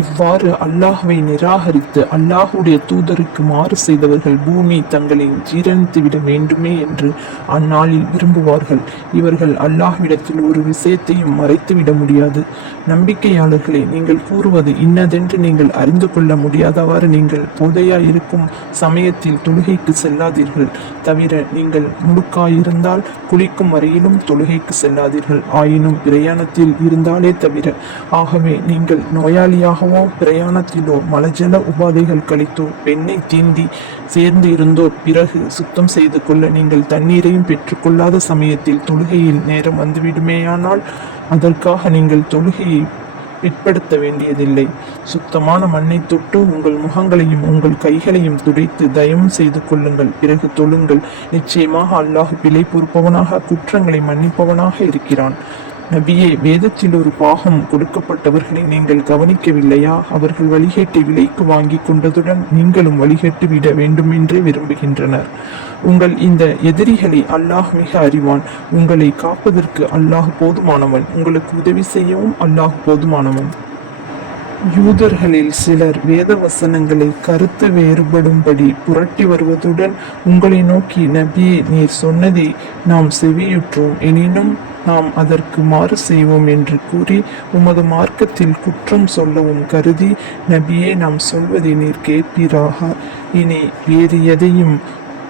இவ்வாறு அல்லாஹுவை நிராகரித்து அல்லாஹுடைய தூதருக்கு மாறு செய்தவர்கள் பூமி தங்களை ஜீரணித்துவிட வேண்டுமே என்று அந்நாளில் விரும்புவார்கள். இவர்கள் அல்லாஹ்விடத்தில் ஒரு விஷயத்தையும் மறைத்துவிட முடியாது. நம்பிக்கையாளர்களே நீங்கள் கூறுவது இன்னதென்று நீங்கள் அறிந்து கொள்ள முடியாதவாறு நீங்கள் போதையாய் இருக்கும் சமயத்தில் தொழுகைக்கு செல்லாதீர்கள். தவிர நீங்கள் முழுக்காயிருந்தால் குளிக்கும் வரையிலும் தொழுகைக்கு செல்லாதீர்கள். ஆயினும் பிரயாணத்தில் இருந்தாலே தவிர ஆகவே நீங்கள் நோயாளியாக நோயாளியாகவோ பிரயாணத்திலோ மலஜல உபாதைகள் கழித்தோ பெண்ணை தீண்டி சேர்ந்து இருந்தோ பிறகு சுத்தம் செய்து கொள்ள நீங்கள் தண்ணீரையும் பெற்றுக்கொள்ளாத சமயத்தில் தொழுகையில் நேரம் வந்துவிடுமேயானால் அதற்காக நீங்கள் தொழுகையை பிற்படுத்த வேண்டியதில்லை. சுத்தமான மண்ணை தொட்டு உங்கள் முகங்களையும் உங்கள் கைகளையும் துடைத்து தயவும் செய்து கொள்ளுங்கள். பிறகு தொழுங்கள். நிச்சயமாக அல்லாஹ் பிழை பொறுப்பவனாக குற்றங்களை மன்னிப்பவனாக இருக்கிறான். நபியே வேதத்தில் ஒரு பாகம் கொடுக்கப்பட்டவர்களை நீங்கள் கவனிக்கவில்லையா? அவர்கள் வழிகேட்டை விலைக்கு வாங்கி கொண்டதுடன் நீங்களும் வழிகேட்டு விட வேண்டுமென்றே விரும்புகின்றனர். உங்கள் இந்த எதிரிகளை அல்லாஹ் மிக அறிவான். உங்களை காப்பதற்கு அல்லாஹ் போதுமானவன். உங்களுக்கு உதவி செய்யவும் அல்லாஹ் போதுமானவன். யூதர்களில் சிலர் வேத வசனங்களை கருத்து வேறுபடும்படி புரட்டி வருவதுடன் உங்களை நோக்கி நபியே நீர் சொன்னதை நாம் செவியுற்றோம். எனினும் நாம் அதற்கு மாறு செய்வோம் என்று கூறி உமது மார்க்கத்தில் குற்றம் சொல்லவும் கருதி நபியே நாம் சொல்வதை நீர் கேட்பீராக. இனி வேறு எதையும்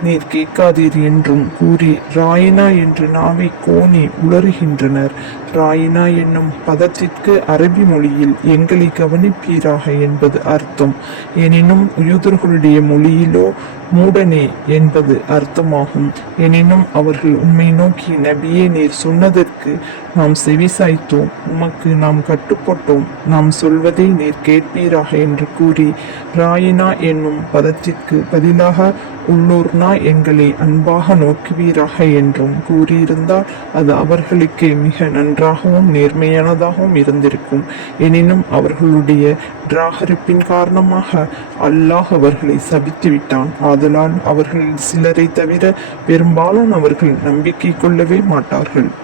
நீர் கேட்காதீர் என்றும் கூறி ராயினா என்று நாவை கோணி உளறுகின்றனர். ராயினா என்னும் பதத்திற்கு அரபி மொழியில் எங்களை கவனிப்பீராக என்பது அர்த்தம். எனினும் யூதர்களுடைய மொழியிலோ மூடனே என்பது அர்த்தமாகும். எனினும் அவர்கள் உம்மை நோக்கி நபியே நீர் சொன்னதற்கு நாம் செவிசாய்த்தோம். உமக்கு நாம் கட்டுப்பட்டோம். நாம் சொல்வதை நீர் கேட்பீராக என்று கூறி ராயினா என்னும் பதத்திற்கு பதிலாக உள்ளூர்னா எங்களை அன்பாக நோக்குவீராக என்றும் கூறியிருந்தால் அது அவர்களுக்கு மிக நன்றாகவும் நேர்மையானதாகவும் இருந்திருக்கும். எனினும் அவர்களுடைய டிராகரிப்பின் காரணமாக அல்லாஹ் அவர்களை சபித்து விட்டான். ஆதலால் அவர்கள் சிலரை தவிர பெரும்பாலானவர்கள் நம்பிக்கை கொள்ளவே மாட்டார்கள்.